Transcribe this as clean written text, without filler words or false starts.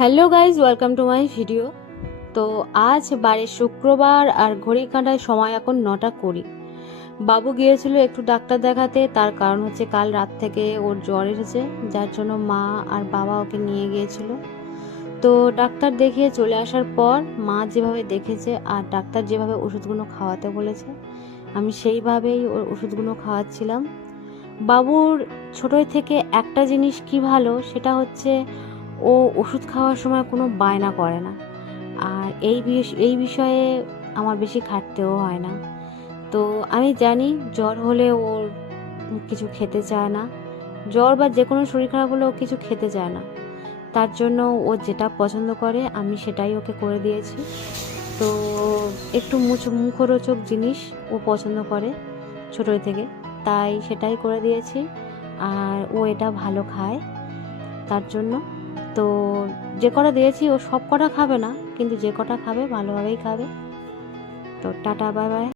Hello guys, welcome to my video. তো আজ বারের শুক্রবার আর ঘড়ি কাঁটায় সময় এখন 9:20। বাবু গিয়েছিল একটু ডাক্তার দেখাতে, তার কারণ হচ্ছে কাল রাত থেকে ওর জ্বর এসেছে, যার জন্য মা আর বাবা ওকে নিয়ে গিয়েছিল। তো ডাক্তার দেখিয়ে চলে আসার পর মা যেভাবে দেখেছে আর ডাক্তার যেভাবে ওষুধগুলো খাওয়াতে বলেছে, আমি সেইভাবেই ওর ওষুধগুলো খাওয়াচ্ছিলাম। বাবুর ছোটোই থেকে একটা জিনিস কি ভালো, সেটা হচ্ছে ও ওষুধ খাওয়ার সময় কোনো বায়না করে না। আর এই বিষয়ে আমার বেশি খাটতেও হয় না। তো আমি জানি জ্বর হলে ওর কিছু খেতে চায় না, জ্বর বা যে কোনো শরীর খারাপ হলে ও কিছু খেতে চায় না। তার জন্য ও যেটা পছন্দ করে আমি সেটাই ওকে করে দিয়েছি। তো একটু মুখরোচক জিনিস ও পছন্দ করে ছোটোই থেকে, তাই সেটাই করে দিয়েছি। আর ও এটা ভালো খায়, তার জন্য তো যে কটা দিয়েছি ও সব কটা খাবে না, কিন্তু যে কটা খাবে ভালোভাবেই খাবে। তো টাটা, বাই বাই।